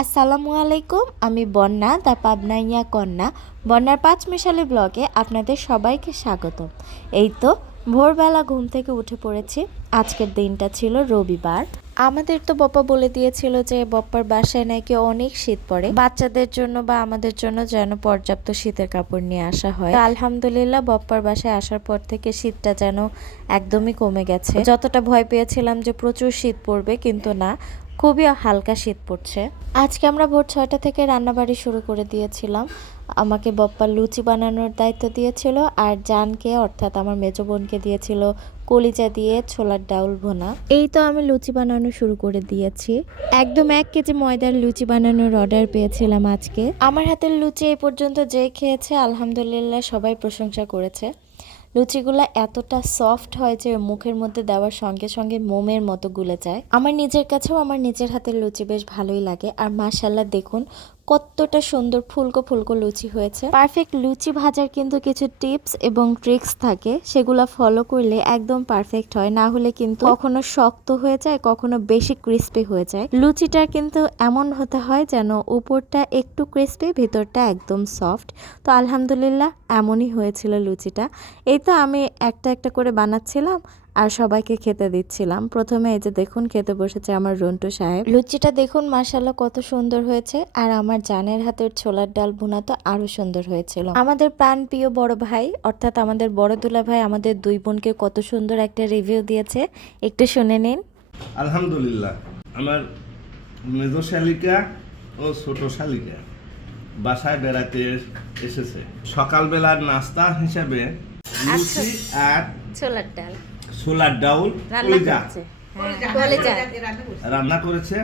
আসসালামু আলাইকুম আমি বন্যা দা পাবনাইয়া কন্যা। বন্যার পাঁচ মিশালি ব্লগে আপনাদের সবাইকে স্বাগত। এই তো ভোরবেলা ঘুম থেকে উঠে পড়েছি। আজকের দিনটা ছিল রবিবার। আমাদের তো বপ্পা বলে দিয়েছিল যে বপ্পার বাসায় নাকি অনেক শীত পড়ে। বাচ্চাদের জন্য বা আমাদের জন্য যেন পর্যাপ্ত শীতের কাপড় নিয়ে আসা হয়। আলহামদুলিল্লাহ বপ্পার বাসায় আসার পর থেকে শীতটা যেন একদমই কমে গেছে। যতটা ভয় পেয়েছিলাম যে প্রচুর শীত পড়বে, কিন্তু না। খুবই হালকা শীত পড়ছে। আজকে আমরা ভোর ছয়টা থেকে রান্নাবাড়ি শুরু করে দিয়েছিলাম। আমাকে বপ্পা লুচি বানানোর দায়িত্ব দিয়েছিল আর জানকে, অর্থাৎ আমার মেজো বোনকে দিয়েছিল কলিজা দিয়ে ছোলার ডাউল ভোনা। এই তো আমি লুচি বানানো শুরু করে দিয়েছি। একদম এক কেজি ময়দার লুচি বানানোর অর্ডার পেয়েছিলাম আজকে। আমার হাতের লুচি এই পর্যন্ত যে খেয়েছে, আলহামদুলিল্লাহ সবাই প্রশংসা করেছে। লুচিগুলো এতটা সফট হয় যে মুখের মধ্যে দেওয়ার সঙ্গে সঙ্গে মোমের মতো গুলে যায়। আমার নিজের কাছেও আমার নিজের হাতের লুচি বেশ ভালোই লাগে। আর মাসাল্লাহ দেখুন কতটা সুন্দর ফুলকো ফুলকো লুচি হয়েছে। পারফেক্ট লুচি ভাজার কিন্তু কিছু টিপস এবং ট্রিক্স থাকে, সেগুলো ফলো করলে একদম পারফেক্ট হয়। না হলে কিন্তু কখনো শক্ত হয়ে যায়, কখনো বেশি ক্রিস্পি হয়ে যায়। লুচিটা কিন্তু এমন হতে হয় যেন উপরটা একটু ক্রিস্পি, ভেতরটা একদম সফট। তো আলহামদুলিল্লাহ এমনই হয়েছিল লুচিটা। এই তো আমি একটা একটা করে বানাচ্ছিলাম। আর সবাইকে খেতে দিচ্ছিলাম। প্রথমে এই যে দেখুন খেতে বসেছে আমার রন্টু সাহেব। লুচিটা দেখুন মাসাল্লাহ কত সুন্দর হয়েছে। আর আমার জানের হাতের ছোলার ডাল ভুনা তো আরও সুন্দর হয়েছিল। আমাদের প্রাণ প্রিয় বড় ভাই অর্থাৎ আমাদের বড় দুলা ভাই আমাদের দুই বোনকে কত সুন্দর একটা রিভিউ দিয়েছে। একটু শুনে নিন। আলহামদুলিল্লাহ আমার মেজো শালিকা ও ছোট শালিকা বাসায় বেড়াতে এসেছে। সকালবেলার নাস্তা হিসাবে লুচি আর ছোলার ডাল। ছোলার ডাউল কলিজা। হ্যাঁ, রান্না করেছে।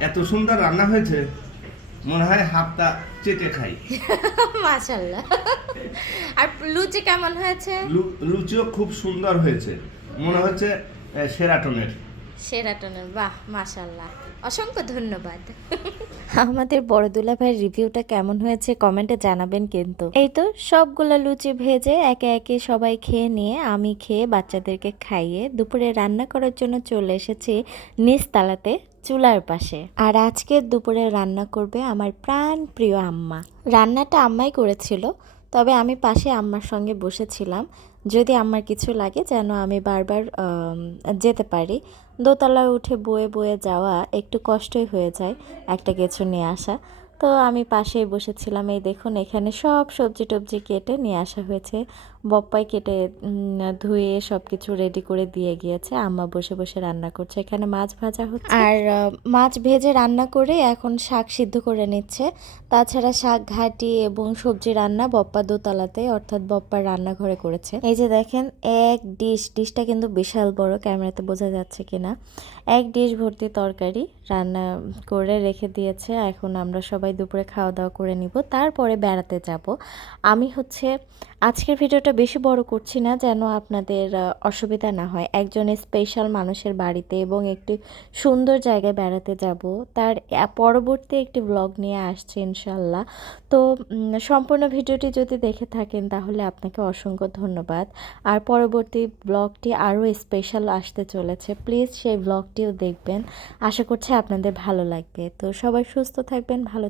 এত সুন্দর রান্না হয়েছে মনে হয় হাতটা চেটে খাই। মাশাআল্লাহ। আর লুচি কেমন হয়েছে? লুচিও খুব সুন্দর হয়েছে। মনে হচ্ছে সেরাটনের। সেরাটনের বাহ মাশাল্লাহ অসংখ্য ধন্যবাদ। আমাদের বড় দুলা ভাইয়ের রিভিউটা কেমন হয়েছে কমেন্টে জানাবেন কিন্তু। এই তো সবগুলো লুচি ভেজে একে একে সবাই খেয়ে নিয়ে আমি খেয়ে বাচ্চাদেরকে খাইয়ে দুপুরে রান্না করার জন্য চলে এসেছি নিচতলাতে চুলার পাশে। আর আজকে দুপুরে রান্না করবে আমার প্রাণ প্রিয় আম্মা। রান্নাটা আম্মাই করেছিল, তবে আমি পাশে আম্মার সঙ্গে বসেছিলাম। যদি আমার কিছু লাগে যেন আমি বারবার যেতে পারি। দোতলায় উঠে বয়ে বয়ে যাওয়া একটু কষ্টই হয়ে যায় একটা কিছু নিয়ে আসা। তো আমি পাশেই বসেছিলাম। এই দেখুন, এখানে সব সবজি টবজি কেটে নিয়ে আসা হয়েছে। বপ্পাই কেটে ধুয়ে সব কিছু রেডি করে দিয়ে গিয়েছে। আম্মা বসে বসে রান্না করছে। এখানে মাছ ভাজা হচ্ছে। আর মাছ ভেজে রান্না করে এখন শাক সিদ্ধ করে নিচ্ছে। তাছাড়া শাক ঘাটি এবং সবজি রান্না বপ্পা দোতলাতে, অর্থাৎ বপ্পার রান্নাঘরে করেছে। এই যে দেখেন, এক ডিশ, ডিশটা কিন্তু বিশাল বড়, ক্যামেরাতে বোঝা যাচ্ছে কিনা। এক ডিশ ভর্তি তরকারি রান্না করে রেখে দিয়েছে। এখন আমরা সবাই দুপুরে খাওয়া দাওয়া করে নিব, তারপরে বেড়াতে যাব। আমি হচ্ছে, আজকের ভিডিওটা বেশি বড় করছি না যেন আপনাদের অসুবিধা না হয়। একজন স্পেশাল মানুষের বাড়িতে এবং একটি সুন্দর জায়গায় বেড়াতে যাব। তার পরবর্তী একটি ব্লগ নিয়ে আসছে ইনশাল্লাহ। তো সম্পূর্ণ ভিডিওটি যদি দেখে থাকেন তাহলে আপনাকে অসংখ্য ধন্যবাদ। আর পরবর্তী ব্লগটি আরও স্পেশাল আসতে চলেছে। প্লিজ সেই ব্লগটিও দেখবেন। আশা করছি আপনাদের ভালো লাগবে। তো সবাই সুস্থ থাকবেন, ভালো